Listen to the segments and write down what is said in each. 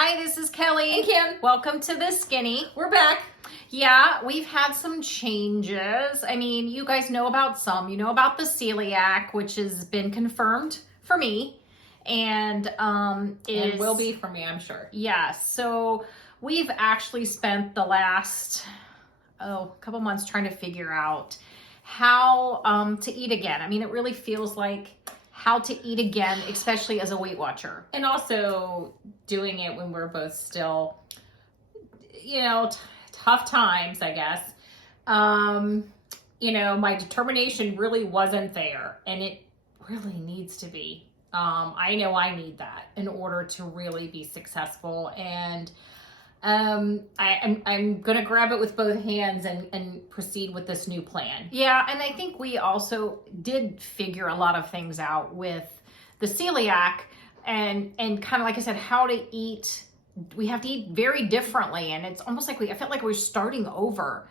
Hi, this is Kelly. And Kim. Welcome to The Skinny. We're back. Yeah, we've had some changes. I mean, you guys know about some. You know about the celiac, which has been confirmed for me. And It will be for me, I'm sure. Yeah, so we've actually spent the last, couple months trying to figure out how to eat again. I mean, it really feels like how to eat again, especially as a Weight Watcher. And also doing it when we're both still, tough times, I guess. My determination really wasn't there, and it really needs to be. I know I need that in order to really be successful, and I'm gonna grab it with both hands and proceed with this new plan. Yeah, and I think we also did figure a lot of things out with the celiac and kind of like I said, how to eat. We have to eat very differently, and it's almost like I felt like we're starting over,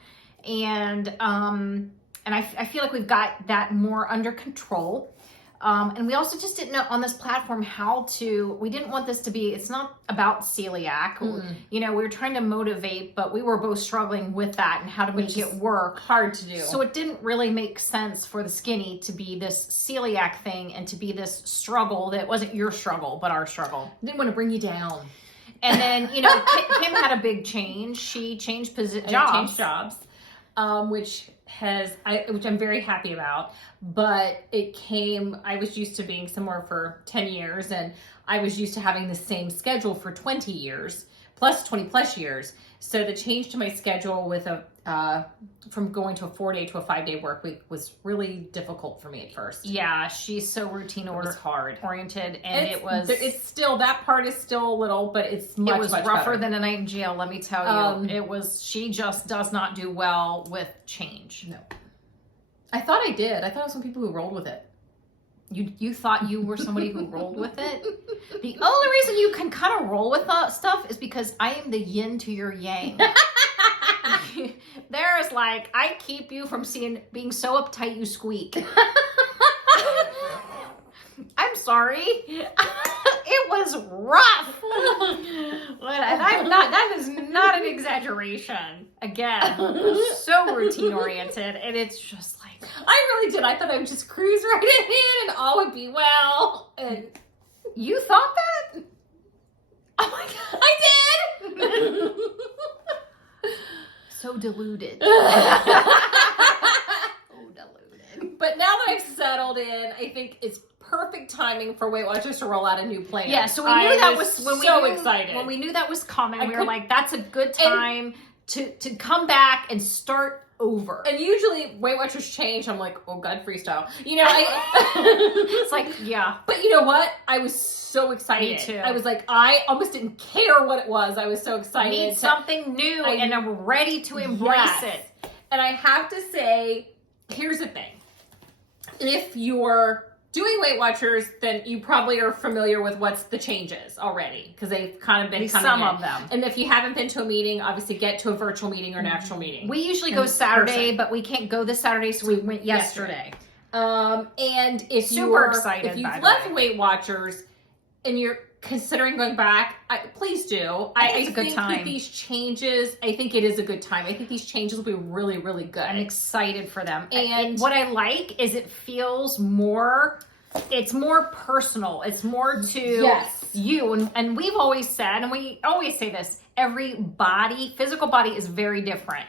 and I feel like we've got that more under control. And we also just didn't know on this platform we didn't want this to be, it's not about celiac. Mm-mm. We were trying to motivate, but we were both struggling with that and how to make it work. Hard to do. So it didn't really make sense for the Skinny to be this celiac thing and to be this struggle that wasn't your struggle, but our struggle. Didn't want to bring you down. And then, Kim had a big change. She changed jobs. Which I'm very happy about, but I was used to being somewhere for 10 years, and I was used to having the same schedule for 20 years, plus 20 plus years. So the change to my schedule with from going to a 4-day to a 5-day work week was really difficult for me at first. Yeah, she's so routine oriented, and it's still, that part is still a little, but it was rougher better than a night in jail, let me tell you. She just does not do well with change. No. I thought I did. I thought I was some people who rolled with it. You thought you were somebody who rolled with it? The only reason you can kind of roll with stuff is because I am the yin to your yang. There's I keep you from being so uptight you squeak. I'm sorry. It was rough. That is not an exaggeration. Again, so routine oriented, and it's just I really did. I thought I would just cruise right in and all would be well. And you thought that? Oh my God, I did. So deluded. But now that I've settled in, I think it's perfect timing for Weight Watchers to roll out a new plan. Yeah, so we knew that was excited. When we knew that was coming, we were like, that's a good time to come back and start over. And usually Weight Watchers change. I'm like, oh God, freestyle. It's like, yeah. But you know what? I was so excited. Me too. I was like, I almost didn't care what it was. I was so excited. Need something new, and I'm ready to embrace it. And I have to say, here's the thing. If you're doing Weight Watchers, then you probably are familiar with what's the changes already, because they've kind of been coming some in. of them. And if you haven't been to a meeting, obviously get to a virtual meeting or an actual meeting. We usually go Saturday, but we can't go this Saturday, so we went yesterday. And if you've left Weight Watchers and you're considering going back, please do. I think with these changes, I think it is a good time. I think these changes will be really, really good. I'm excited for them. And what I like is it feels more, it's more personal. It's more to you. And we've always said, and we always say this, every physical body is very different.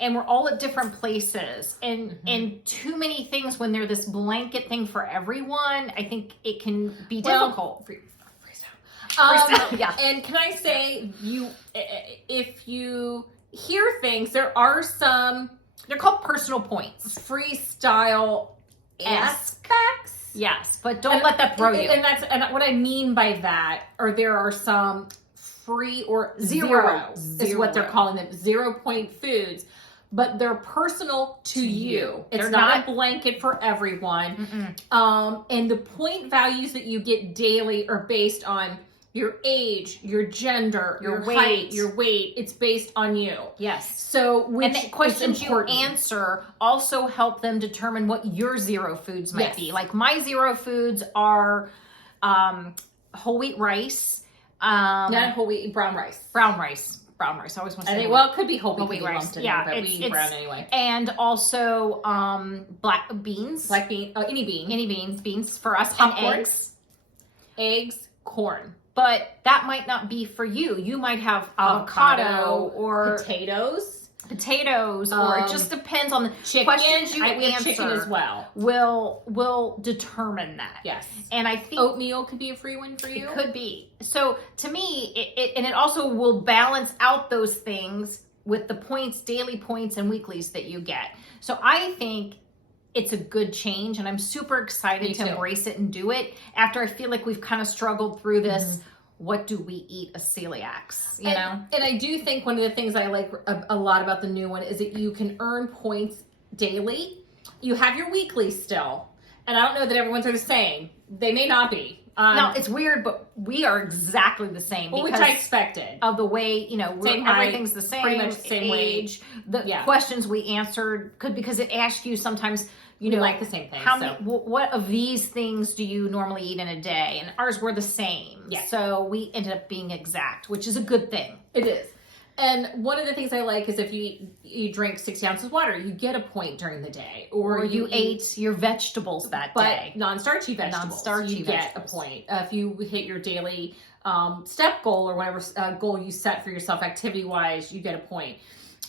And we're all at different places. And too many things, when they're this blanket thing for everyone, I think it can be difficult. Yeah. And can I say, if you hear things, there are some, they're called personal points. Freestyle aspects. Yes, but don't let that throw you. And what I mean by that, or there are some free or zero is what they're calling them, 0 point foods. But they're personal to you. It's not a blanket for everyone. And the point values that you get daily are based on your age, your gender, your height, your weight. It's based on you. Yes. So, and the questions you answer also help them determine what your zero foods might be. Like my zero foods are whole wheat rice, Not whole wheat, brown rice. Brown rice. Brown rice. I always want to say. Well, it could be whole wheat rice. Lumped in Yeah, there, but we eat brown anyway. And also black beans. Black bean, any bean. Any beans for us. Popcorn. And Eggs, corn. But that might not be for you. You might have avocado or potatoes, or it just depends on the chicken. questions you answer. Chicken as well. Will determine that. Yes. And I think oatmeal could be a free one for you. It could be. So to me, it also will balance out those things with the points, daily points and weeklies that you get. So I think it's a good change, and I'm super excited to embrace it and do it after I feel like we've kind of struggled through this. Mm-hmm. What do we eat as celiacs? You know? And I do think one of the things I like a lot about the new one is that you can earn points daily. You have your weekly still. And I don't know that everyone's the same. They may not be. No, it's weird, but we are exactly the same. Well, which I expected. Of the way, everything's the same. Pretty much the same age. The questions we answered because it asks you sometimes, we like the same thing. What of these things do you normally eat in a day? And ours were the same. Yeah. So we ended up being exact, which is a good thing. It is. And one of the things I like is if you drink 60 ounces of water, you get a point during the day. Or you ate your vegetables that day. Non-starchy vegetables. You get a point. If you hit your daily step goal or whatever goal you set for yourself activity-wise, you get a point.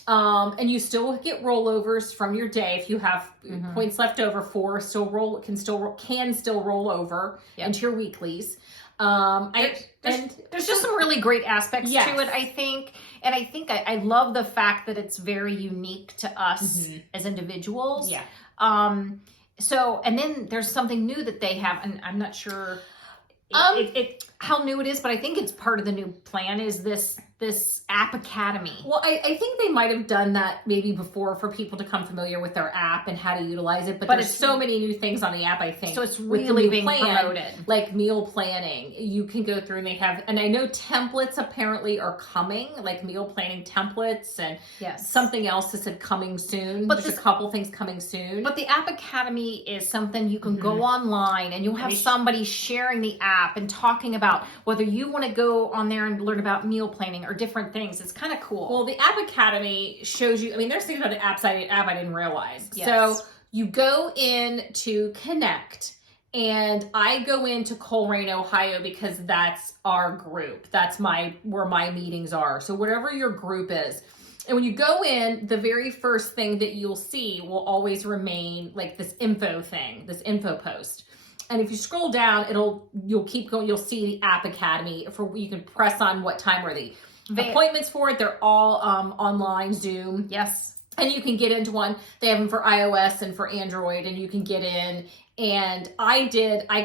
And you still get rollovers from your day. If you have points left over, can still roll over into your weeklies. There's just some really great aspects to it, I think. And I think I love the fact that it's very unique to us as individuals. Yeah. So, and then there's something new that they have, and I'm not sure how new it is, but I think it's part of the new plan is this app academy. Well, I think they might have done that maybe before for people to become familiar with their app and how to utilize it. But there's so many new things on the app, I think. So it's really being promoted. Like meal planning. You can go through and they have, and I know templates apparently are coming, like meal planning templates and something else that said coming soon. But there's a couple things coming soon. But the app academy is something you can go online and you'll have somebody sharing the app and talking about whether you want to go on there and learn about meal planning or different things. It's kind of cool. Well, the App Academy shows you, there's things about the app I didn't realize. Yes. So you go in to Connect, and I go into Coleraine, Ohio, because that's our group. That's where my meetings are. So whatever your group is. And when you go in, the very first thing that you'll see will always remain like this info thing, this info post. And if you scroll down, you'll keep going. You'll see the App Academy you can press on what time are the appointments for it. They're all online Zoom. Yes. And you can get into one. They have them for iOS and for Android, and you can get in. And I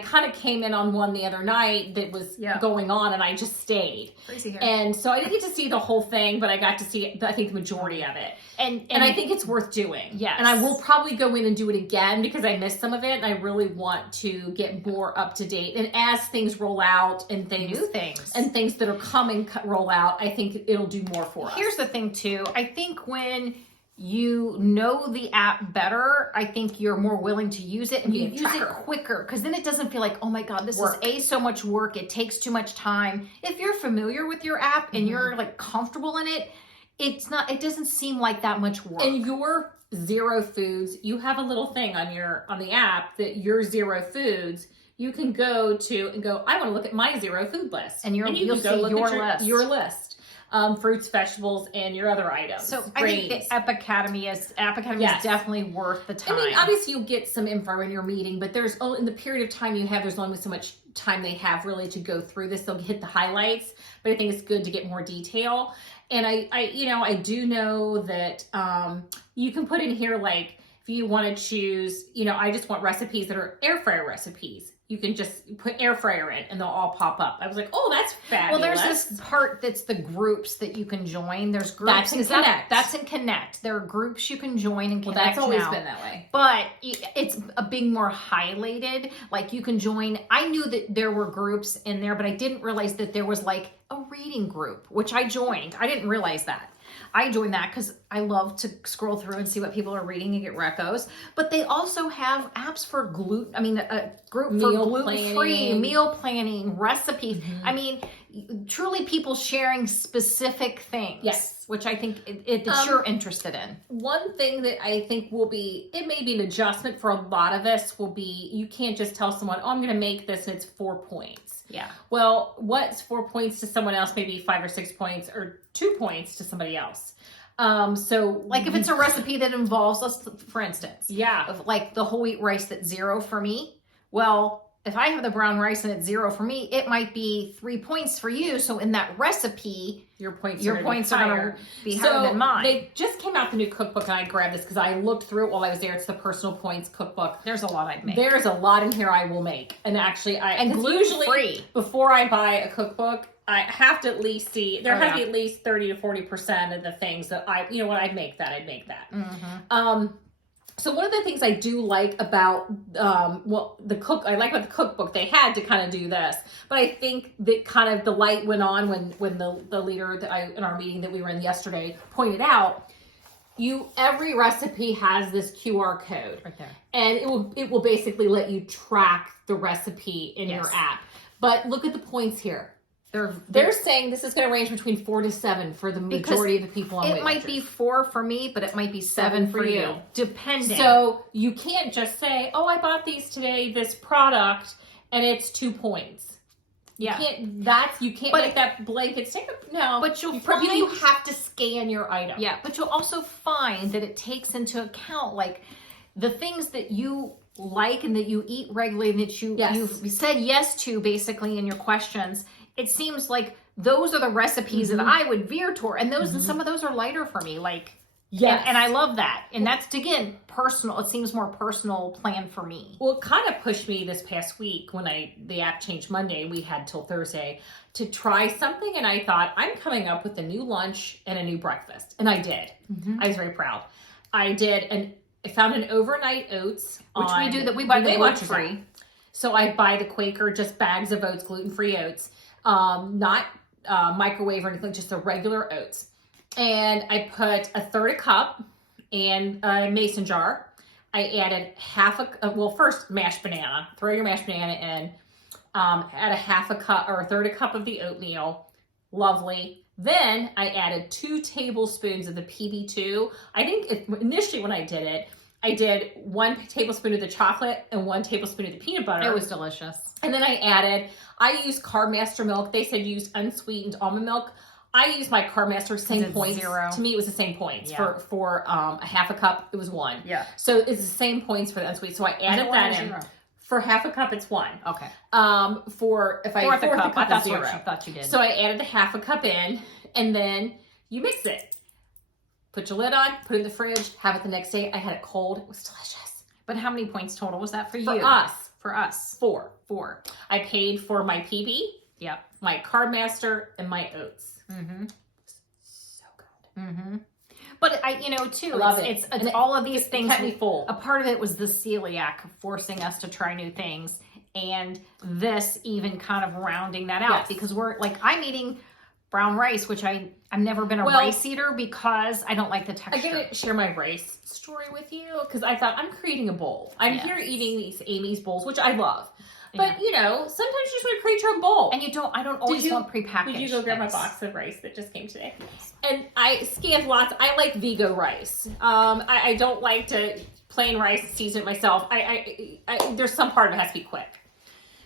kind of came in on one the other night that was going on, and I just stayed. Crazy here. And so I didn't get to see the whole thing, but I got to see, I think, the majority of it. And I think it's worth doing. Yes. And I will probably go in and do it again because I missed some of it, and I really want to get more up to date. And as things roll out and new things and things that are coming roll out, I think it'll do more for us. Here's the thing too. I think when you know the app better, I think you're more willing to use it and you use it quicker because then it doesn't feel like, oh my God, this is so much work. It takes too much time. If you're familiar with your app and you're like comfortable in it, it doesn't seem like that much work. And your zero foods, you have a little thing on the app that your zero foods, you can go to and go, I want to look at my zero food list. And you'll see your list. Fruits, vegetables, and your other items. So I think the App Academy is definitely worth the time. Obviously you'll get some info in your meeting, but there's only in the period of time you have, there's only so much time they have really to go through this. They'll hit the highlights, but I think it's good to get more detail. And I do know that you can put in here like if you want to choose, I just want recipes that are air fryer recipes. You can just put air fryer in and they'll all pop up. I was like, oh, that's fabulous. Well, there's this part that's the groups that you can join. There's groups. That's in Connect. That's in Connect. There are groups you can join in Connect. Well, that's always been that way. But it's being more highlighted. Like you can join. I knew that there were groups in there, but I didn't realize that there was like a reading group, which I joined. I didn't realize that. I joined that because I love to scroll through and see what people are reading and get recos. But they also have apps for a group for gluten-free, meal planning, recipes. Mm-hmm. truly people sharing specific things. Yes. Which I think that you're interested in. One thing that I think it may be an adjustment for a lot of us will be, you can't just tell someone, oh, I'm going to make this and it's 4 points. Yeah. Well, what's 4 points to someone else, maybe 5 or 6 points, or 2 points to somebody else. So like if it's a recipe that involves, for instance, of like the whole wheat rice that's 0 for me. Well, if I have the brown rice and it's 0 for me, it might be 3 points for you. So in that recipe, your points are going to be higher than mine. They just came out the new cookbook, and I grabbed this because I looked through it while I was there. It's the Personal Points cookbook. There's a lot I'd make. There's a lot in here I will make, and actually, gluten free. Before I buy a cookbook, I have to at least see there has to be at least 30 to 40% of the things that I'd make that. Mm-hmm. So one of the things I do like about I like about the cookbook, they had to kind of do this, but I think that kind of the light went on when the leader in our meeting that we were in yesterday pointed out, every recipe has this QR code right there, and it will basically let you track the recipe in your app. But look at the points here. They're saying this is going to range between 4 to 7 for the majority of the people on Weight It might Watchers. be 4 for me, but it might be 7 for you, depending. So you can't just say, "Oh, I bought these today, this product, and it's 2 points." Yeah, you can't make that blanket statement. No, but you have to scan your item. Yeah, but you'll also find that it takes into account like the things that you like and that you eat regularly and that you've said yes to basically in your questions. It seems like those are the recipes that I would veer toward, and and some of those are lighter for me. And I love that, and that's again personal. It seems more personal plan for me. Well, it kind of pushed me this past week when the app changed Monday. We had till Thursday to try something, and I thought I'm coming up with a new lunch and a new breakfast, and I did. I was very proud. I did, and I found an overnight oats, which we do that we buy the gluten free. So I buy the Quaker just bags of oats, gluten free oats. Not microwave or anything, just the regular oats. And I put a third a cup in a mason jar. I added first mashed banana. Throw your mashed banana in. Add a half a cup or a third a cup of the oatmeal. Lovely. Then I added 2 tablespoons of the PB2. I think initially when I did it, I did 1 tablespoon of the chocolate and 1 tablespoon of the peanut butter. It was delicious. And then I used Carbmaster milk. They said use unsweetened almond milk. I used my Carbmaster, same points. 0. To me, it was the same points. For a half a cup, it was 1. Yeah. So it's the same points for the unsweetened. So I added that in. 0. For half a cup, it's 1. Okay. For if I fourth a cup, I that's 0. what I thought you did. So I added the half a cup in, and then you mix it. Put your lid on, put it in the fridge, have it the next day. I had it cold. It was delicious. But how many points total was that for you? For us. 4. I paid for my PB, my Carbmaster, and my oats. Mm-hmm. So good. Mm-hmm. But I love it. It's all of these things. Kept me full. A part of it was the celiac forcing us to try new things, and this even kind of rounding that out because I'm eating brown rice, which I've never been a rice eater because I don't like the texture. I'm going to share my rice story with you because I thought I'm creating a bowl. I'm here eating these Amy's bowls, which I love. But, sometimes you just want to create your own bowl. And I don't always want prepackaged. Did you go grab my box of rice that just came today? Yes. And I scanned lots. I like Vigo rice. I don't like to plain rice, season it myself. There's some part of it has to be quick.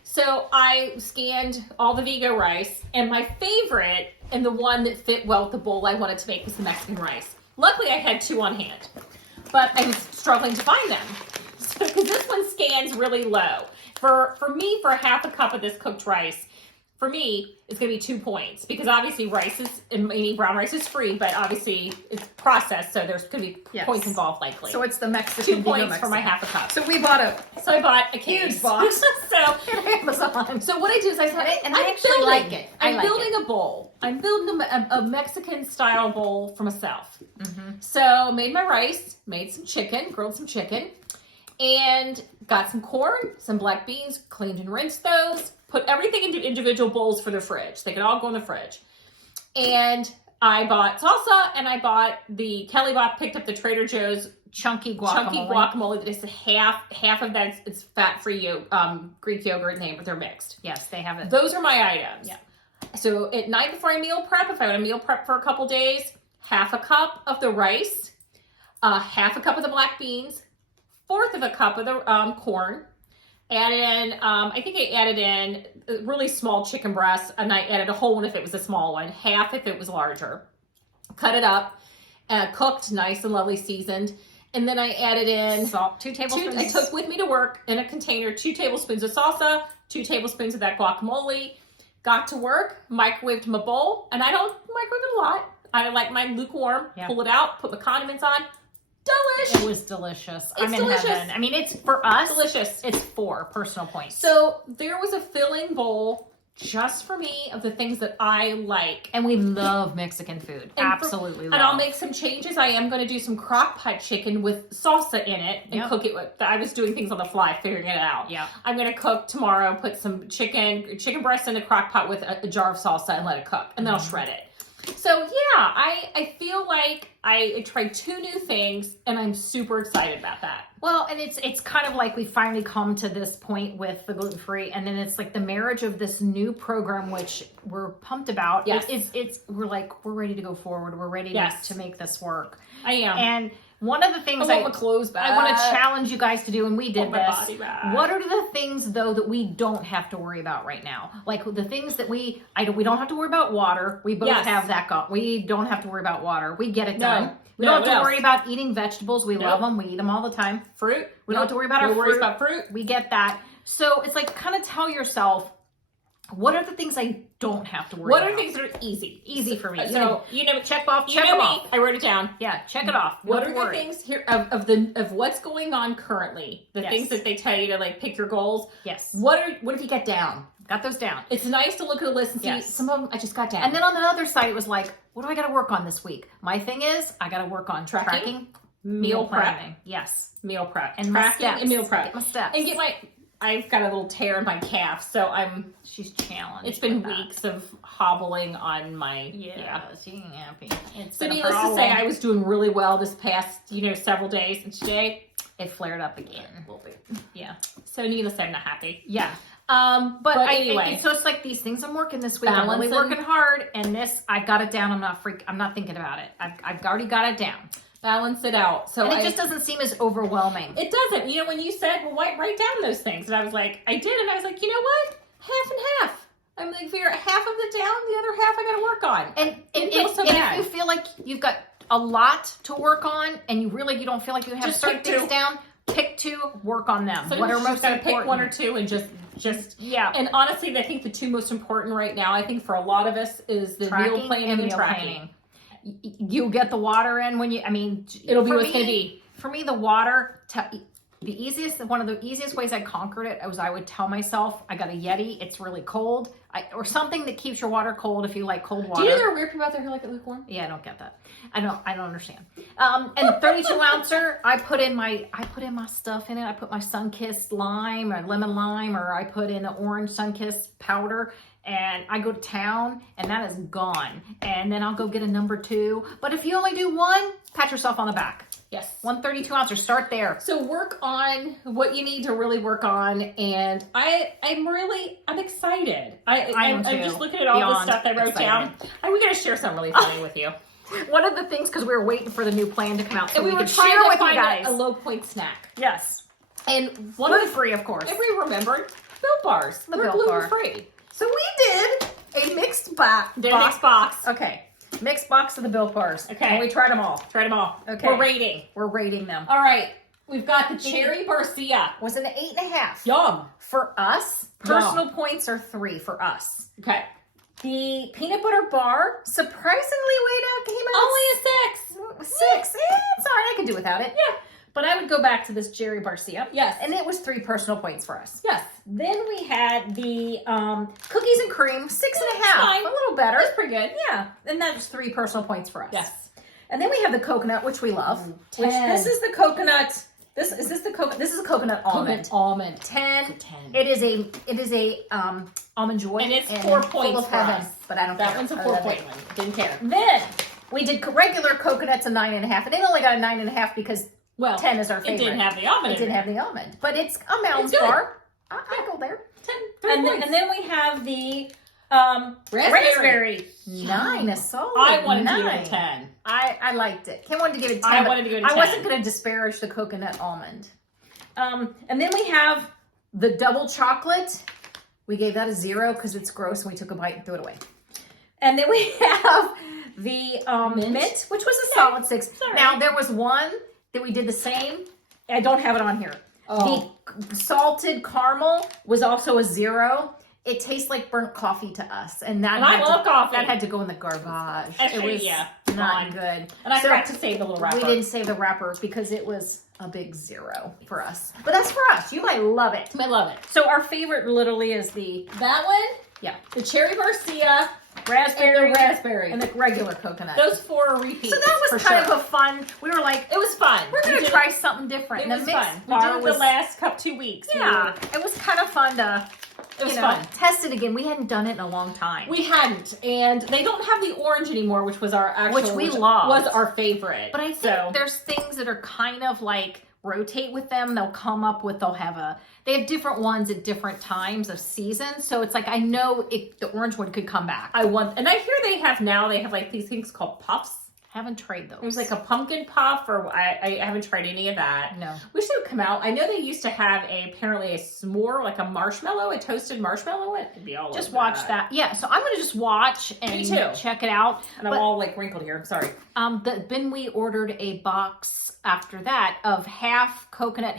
So I scanned all the Vigo rice, and my favorite and the one that fit well with the bowl I wanted to make was the Mexican rice. Luckily, I had 2 on hand, but I was struggling to find them. Because this one scans really low. For me, for a half a cup of this cooked rice, for me, it's going to be 2 points. Because obviously brown rice is free, but obviously it's processed, so there's going to be points involved likely. So it's the Mexican 2 points for my half a cup. So I bought a huge box. So Amazon. So what I do is I actually like it. I'm building a bowl. I'm building a Mexican style bowl for myself. Mm-hmm. So made my rice, made some chicken, grilled some chicken, and got some corn, some black beans, cleaned and rinsed those, put everything into individual bowls for the fridge. They could all go in the fridge. And I bought salsa, and I bought picked up the Trader Joe's chunky guacamole that is half of that. It's fat-free Greek yogurt, they're mixed. Yes, they have it. Those are my items. Yeah. So at night before I meal prep, if I want to meal prep for a couple days, half a cup of the rice, half a cup of the black beans, fourth of a cup of the corn. Added in, I think I added in a really small chicken breast, and I added a whole one if it was a small one, half if it was larger. Cut it up, cooked, nice and lovely seasoned. And then I added in salt, 2 tablespoons. I took with me to work in a container 2 tablespoons of salsa, 2 tablespoons of that guacamole. Got to work, microwaved my bowl, and I don't microwave it a lot. I like mine lukewarm. Yeah. Pull it out, put the condiments on. Delish. It was delicious. It's I'm in delicious. heaven. I mean, it's for us. Delicious. It's 4 personal points. So there was a filling bowl just for me of the things that I like. And we love Mexican food. And Absolutely love. And I'll make some changes. I am going to do some crock pot chicken with salsa in it and Yep. cook it with. I was doing things on the fly, figuring it out. Yeah. I'm going to cook tomorrow, put some chicken breast in the crock pot with a jar of salsa and let it cook. And then I'll shred it. So yeah, I feel like I tried 2 new things and I'm super excited about that. Well, and it's kind of like we finally come to this point with the gluten-free, and then it's like the marriage of this new program, which we're pumped about. Yes. We're ready to go forward. We're ready Yes. to make this work. I am. And one of the things I want my clothes back. I want to challenge you guys to do, and we did Want my this. body back. What are the things though that we don't have to worry about right now? Like the things that we don't have to worry about water. We both Yes. have that. We don't have to worry about water. We get it No. done. We No, don't have what to else? worry about eating vegetables. We Nope. love them. We eat them all the time. Fruit. We don't have to worry about no our worries fruit. about fruit. We get that. So it's like kind of tell yourself, what are the things I don't have to worry What about? are things that are easy? Easy for me? So you know, check off. you Check know them me. off. I wrote it down. Yeah, check it off. What Don't are the worry. things here of what's going on currently? The Yes. things that they tell you to like pick your goals. Yes. What if you get down? Got those down. It's nice to look at a list and see Yes. some of them I just got down. And then on the other side, it was like, what do I got to work on this week? My thing is, I got to work on Tracking, meal meal prep. planning. Yes. meal prep And my tracking steps. and meal prep Get my steps. and I've got a little tear in my calf, so She's challenged. it's been with that. weeks of hobbling on my Yeah, she ain't happy. It's So been a needless to problem. say, I was doing really well this past, several days, and today, It flared up again. a little bit. Yeah. So needless to say, I'm not happy. Yeah. But anyway, so it's like these things I'm working this week. I'm really Balancing. working hard, and this I got it down. I'm not thinking about it. I've already got it down, balance it out. So and it just doesn't seem as overwhelming. it doesn't. When you said, well, write down those things, and I was like, I did, and I was like, you know what? Half and half. I'm like, figure half of it down, the other half I got to work on. And Didn't feel so if bad. you feel like you've got a lot to work on, and you don't feel like you have Just certain pick things 2. down, pick 2, work on them. So What are you most just gotta important? pick 1 or 2 and just Yeah. And honestly, I think the 2 most important right now, I think for a lot of us, is the Tracking meal planning and meal tracking. planning. You get the water in when It'll be for what it's me- gonna be. For me, the water, one of the easiest ways I conquered it was I would tell myself, I got a Yeti, it's really cold, or something that keeps your water cold if you like cold water. Do you know there are weird people out there who like it lukewarm? Yeah, I don't get that. I don't understand. And 32 ouncer, I put in my stuff in it. I put my Sunkist lime or lemon lime, or I put in an orange Sunkist powder, and I go to town, and that is gone. And then I'll go get a number 2. But if you only do 1, pat yourself on the back. Yes. 132 ouncer, start there. So work on what you need to really work on, and I'm excited. I'm too. just looking at all the Beyond stuff I wrote down. excited. And we got to share something really funny with you. One of the things, because we were waiting for the new plan to come out, so And we were could trying share to with you find guys. a low point snack. Yes. And one of the Gluten-free, of course. if we remembered, Built Bars. The They're Built Bar. gluten free. So we did a mixed box. Their next box. Okay. Mixed box of the Built Bars. Okay. And we tried them all. Tried them all. Okay. We're rating. We're rating them. All right. We've got the Cherry Barcia. Was it an 8.5? Yum. For us, Yum. personal points are 3 for us. Okay. The peanut butter bar, surprisingly way down, came out Only a 6. 6. It's all right. I can do without it. Yeah. But I would go back to this Cherry Barcia. Yes. And it was 3 personal points for us. Yes. Then we had the cookies and cream, 6.5. fine. A little better. That's pretty good. Yeah. And that was 3 personal points for us. Yes. And then we have the coconut, which we love. Which 10. this is the coconut. This is a coconut almond. Coconut almond. 10. 10. It is a almond joy. And it's 4 full points of for heaven, us. but I don't That care. one's a I 4 love point it. one. Didn't care. Then we did regular coconuts a 9.5, and they only got a 9.5 because Well, 10 is our it favorite. didn't have the almond. It didn't have the almond, but it's a mountain It's good. bar. I go there. 10. And then we have the Raspberry. 9, a solid I wanted to give it 9. a 10. I liked it. Kim wanted to give it 10. I wanted to give it a 10. I wasn't going to disparage the coconut almond. And then we have the double chocolate. We gave that a 0 because it's gross and we took a bite and threw it away. And then we have the mint, which was a solid 6. Sorry. Now, there was one that we did the same. I don't have it on here. Oh. The salted caramel was also a 0. It tastes like burnt coffee to us. And I love coffee. That had to go in the garbage. It was not good. And I forgot to save the little wrapper. We didn't save the wrapper because it was a big 0 for us. But that's for us. You might love it. I love it. So our favorite literally is That one, yeah, the cherry barcia, raspberry, and the raspberry. and the regular coconut. Those 4 are repeats. So that was for kind sure. of a fun. We were like, It was fun. we're We gonna did try something different. It And was the mixed fun. We bar did it was the last 2 weeks. yeah. It was kind of fun to It was fun. test it again. We hadn't done it in a long time. We hadn't, and they don't have the orange anymore, which was our actual, Which we loved. was our favorite. But I think there's things that are kind of like rotate with them. They'll they have different ones at different times of season. So it's like, I know the orange one could come back. and I hear they have like these things called puffs. Haven't tried those. There's like a pumpkin puff, or I haven't tried any of that. No. Wish they would come out. I know they used to have apparently a s'more, like a toasted marshmallow. It would be all Just over watch that. Yeah, so I'm gonna just watch and Me too. check it out. And I'm all like wrinkled here. Sorry. Then we ordered a box after that of half coconut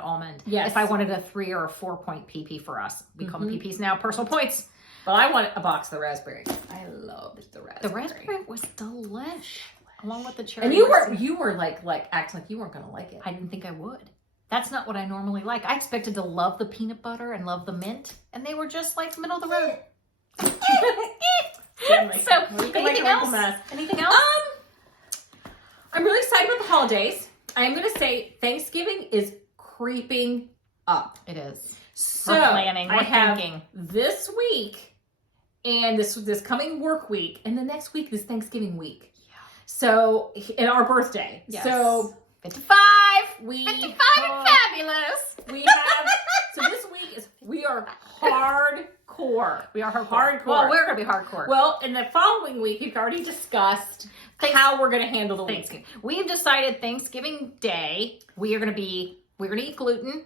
almond. Yes. If I wanted a 3 or a 4 point PP for us. We call them PPs now, personal points. But I want a box of the raspberry. I loved the raspberry. The raspberry was delish, along with the cherry. And you were like acting like you weren't gonna like it. I didn't think I would. That's not what I normally like. I expected to love the peanut butter and love the mint, and they were just like middle of the road. So, anything else? Anything else? I'm really excited about the holidays. I'm gonna say Thanksgiving is creeping up. It is. So We're planning. We're I have thinking. this week and this coming work week, and the next week is Thanksgiving week. Yeah. So in our birthday. Yes. So 55. we 55 and fabulous. we have so this week we are hardcore. We are Hardcore. Well, we're gonna be hardcore. Well, in the following week, you've already discussed how we're going to handle the week. Thanksgiving. We've decided Thanksgiving Day we're gonna eat gluten,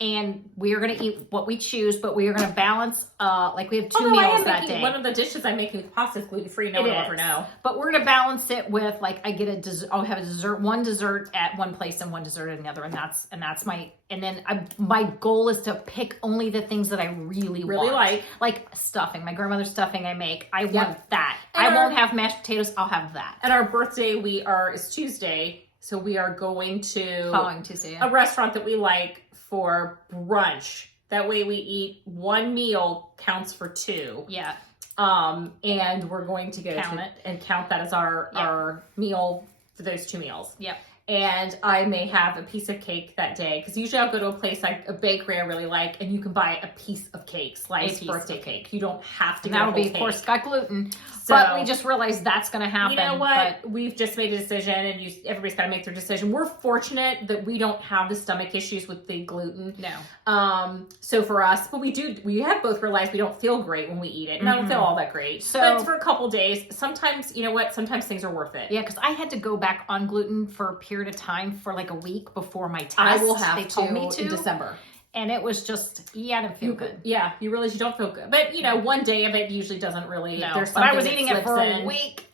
and we are gonna eat what we choose, but we are gonna balance. Like we have 2 Although I meals am that making day. one of the dishes I'm making with pasta is gluten free. No one will ever know. But we're gonna balance it with like I get a dessert. I'll have a dessert, one dessert at one place and one dessert at another, and that's my. And then my goal is to pick only the things that I really want. Like stuffing. My grandmother's stuffing I make. I want that. And I won't have mashed potatoes. I'll have that. And our birthday is Tuesday, so we are going to Following Tuesday. Yeah. a restaurant that we like for brunch. That way we eat one meal counts for 2. Yeah. And we're going to go and count that as our meal for those 2 meals. Yep. And I may have a piece of cake that day, because usually I'll go to a place like a bakery I really like, and you can buy a piece of cake, sliced birthday cake. You don't have to. That'll be, of course, got gluten. So, but we just realized that's going to happen. You know what? We've just made a decision, and everybody's got to make their decision. We're fortunate that we don't have the stomach issues with the gluten. No. So for us, but we have both realized we don't feel great when we eat it, and I don't feel all that great. So, but for a couple days, sometimes, you know what? Sometimes things are worth it. Yeah, because I had to go back on gluten for a period of time for like a week before my test. I will have they told me to in December. And it was just, I didn't feel good. Yeah, you realize you don't feel good. But, one day of it usually doesn't really... No, there's but I was that eating it slips for in. a week.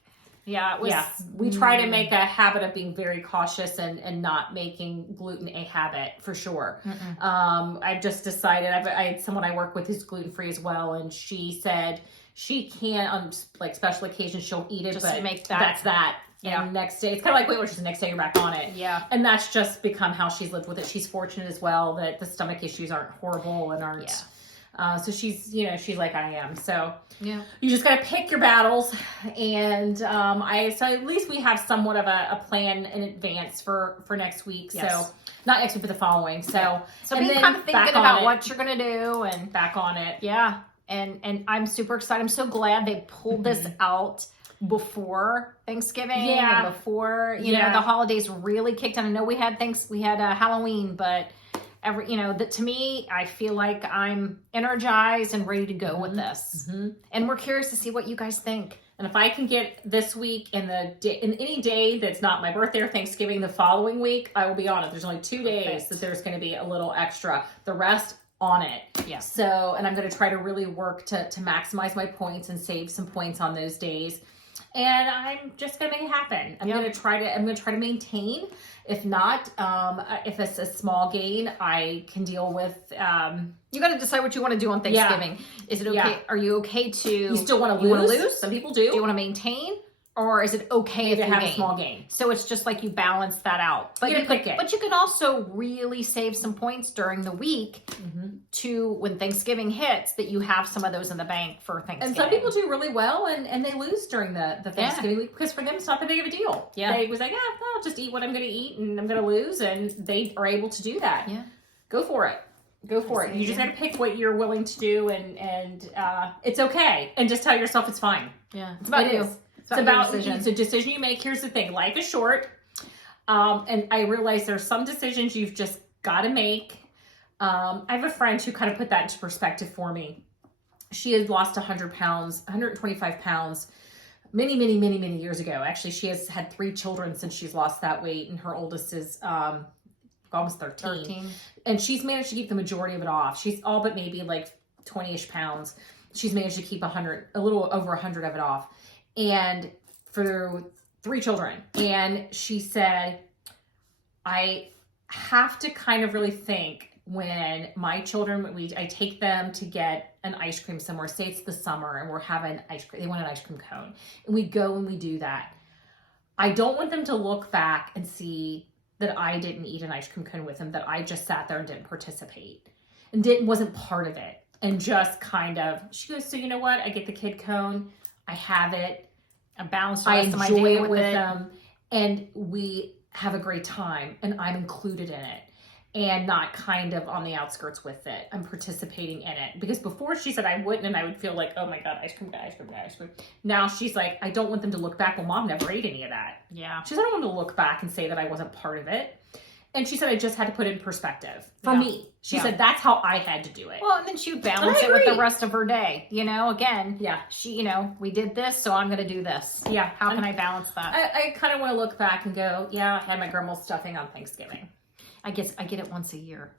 Yeah, it was... Yeah, we try to make a habit of being very cautious and not making gluten a habit, for sure. I've just decided... I had someone I work with who's gluten-free as well, and she said she can't, on like special occasions, she'll eat it, just but to make that. that's that. Yeah. And next day, it's kind of like Weight Watchers. The next day, you're back on it. Yeah. And that's just become how she's lived with it. She's fortunate as well that the stomach issues aren't horrible and aren't. Yeah. So she's like I am. So yeah, you just got to pick your battles. And so at least we have somewhat of a plan in advance for next week. Yes. So not next week, but the following. So be kind of thinking about what you're gonna do and back on it. Yeah. And I'm super excited. I'm so glad they pulled this out before Thanksgiving and before you know the holidays really kicked in. I know we had Halloween, but that to me, I feel like I'm energized and ready to go with this. And we're curious to see what you guys think. And if I can get this week in any day that's not my birthday or Thanksgiving the following week, I will be on it. There's only 2 days that there's going to be a little extra. The rest on it. Yeah. So, and I'm going to try to really work to maximize my points and save some points on those days. And I'm just going to make it happen. I'm going to try to maintain. If not, if it's a small gain, I can deal with, you got to decide what you want to do on Thanksgiving. Is it okay? Yeah. Are you okay to, you still want to lose? Some people do. Do you want to maintain? Or is it okay if you have gain? a small gain? So it's just like you balance that out. But you can also really save some points during the week to when Thanksgiving hits, that you have some of those in the bank for Thanksgiving. And some people do really well and they lose during the Thanksgiving week because for them it's not that big of a deal. Yeah. They was like, I'll just eat what I'm going to eat and I'm going to lose, and they are able to do that. Yeah. Go for it. Go for it. You just got to pick what you're willing to do, and it's okay. And just tell yourself it's fine. Yeah. It's about you. It's a decision you make. Here's the thing. Life is short. And I realize there's some decisions you've just got to make. I have a friend who kind of put that into perspective for me. She had lost 100 pounds, 125 pounds many, many, many, many years ago. Actually, she has had 3 children since she's lost that weight. And her oldest is almost 13. And she's managed to keep the majority of it off. She's all but maybe like 20-ish pounds. She's managed to keep a little over 100 of it off. And for 3 children. And she said, I have to kind of really think when my children, I take them to get an ice cream somewhere, say it's the summer and we're having ice cream, they want an ice cream cone. And we go and we do that. I don't want them to look back and see that I didn't eat an ice cream cone with them, that I just sat there and didn't participate and wasn't part of it. And just kind of, she goes, so you know what? I get the kid cone. I have it. I balance. I enjoy it with them, and we have a great time, and I'm included in it, and not kind of on the outskirts with it. I'm participating in it, because before she said I wouldn't, and I would feel like, oh my God, ice cream. Now she's like, I don't want them to look back. Well, Mom never ate any of that. Yeah. She said, I don't want them to look back and say that I wasn't part of it. And she said, I just had to put it in perspective for me. She said, that's how I had to do it. Well, and then she would balance it with the rest of her day. Again, she, we did this, so I'm going to do this. Yeah. How can I balance that? I kind of want to look back and go, I had my grandma's stuffing on Thanksgiving. I get it once a year.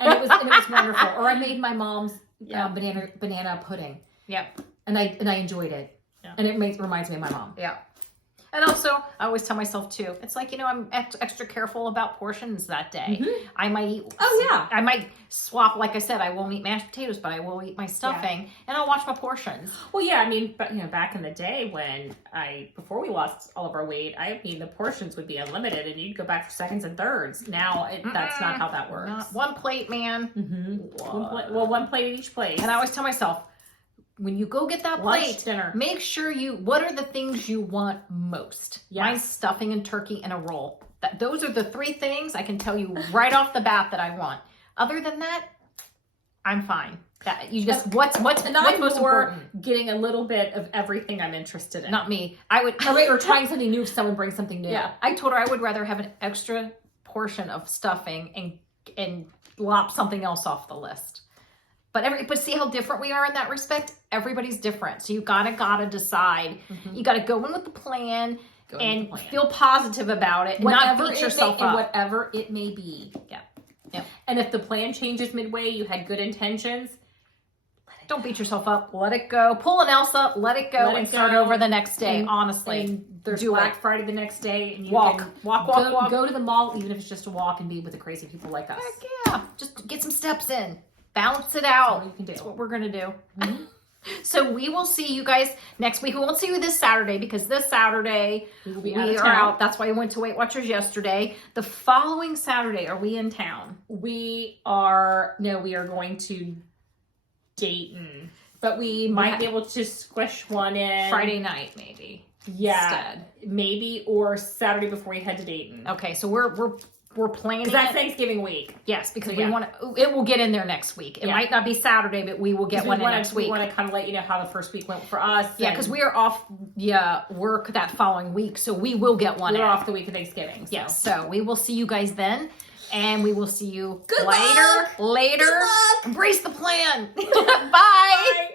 and it was wonderful. Or I made my mom's banana pudding. Yep. And I enjoyed it. Yeah. And it reminds me of my mom. Yeah. And also, I always tell myself too, it's like, I'm extra careful about portions that day. I might eat. I might swap. Like I said, I won't eat mashed potatoes, but I will eat my stuffing, and I'll watch my portions. Well, yeah, I mean, but back in the day when before we lost all of our weight, the portions would be unlimited, and you'd go back for seconds and thirds. Now that's not how that works. Not one plate, man. One plate at each place. And I always tell myself, when you go get that plate, dinner, make sure what are the things you want most? Yes. Mine's stuffing and turkey and a roll. Those are the 3 things I can tell you right off the bat that I want. Other than that, I'm fine. That you just what's most important? Getting a little bit of everything I'm interested in. Not me. I would or trying something new if someone brings something new. Yeah. I told her I would rather have an extra portion of stuffing and lop something else off the list. But see how different we are in that respect? Everybody's different. So you gotta decide. You gotta go in with the plan and feel positive about it and not beat yourself up. Whatever it may be. Yeah. And if the plan changes midway, you had good intentions, don't beat yourself up. Let it go. Pull an Elsa, let it go, and start over the next day, honestly. And there's Black Friday the next day. And you walk. Go to the mall, even if it's just a walk, and be with the crazy people like us. Heck yeah. Just get some steps in. Balance it out. That's all you can do. That's what we're going to do. So we will see you guys next week. We won't see you this Saturday because this Saturday we are out. That's why we went to Weight Watchers yesterday. The following Saturday, are we in town? We are going to Dayton. But we might be able to squish one in. Friday night, maybe. Yeah. Instead. Maybe, or Saturday before we head to Dayton. Okay, so we're planning. Because that's Thanksgiving week. Yes, because we want to. It will get in there next week. It might not be Saturday, but we will get one in next week. We want to kind of let you know how the first week went for us. Yeah, because we are off work that following week, so we will get one. We're off the week of Thanksgiving. So. Yes, so we will see you guys then. And we will see you Good later. luck. Good luck. Embrace the plan. Bye. Bye.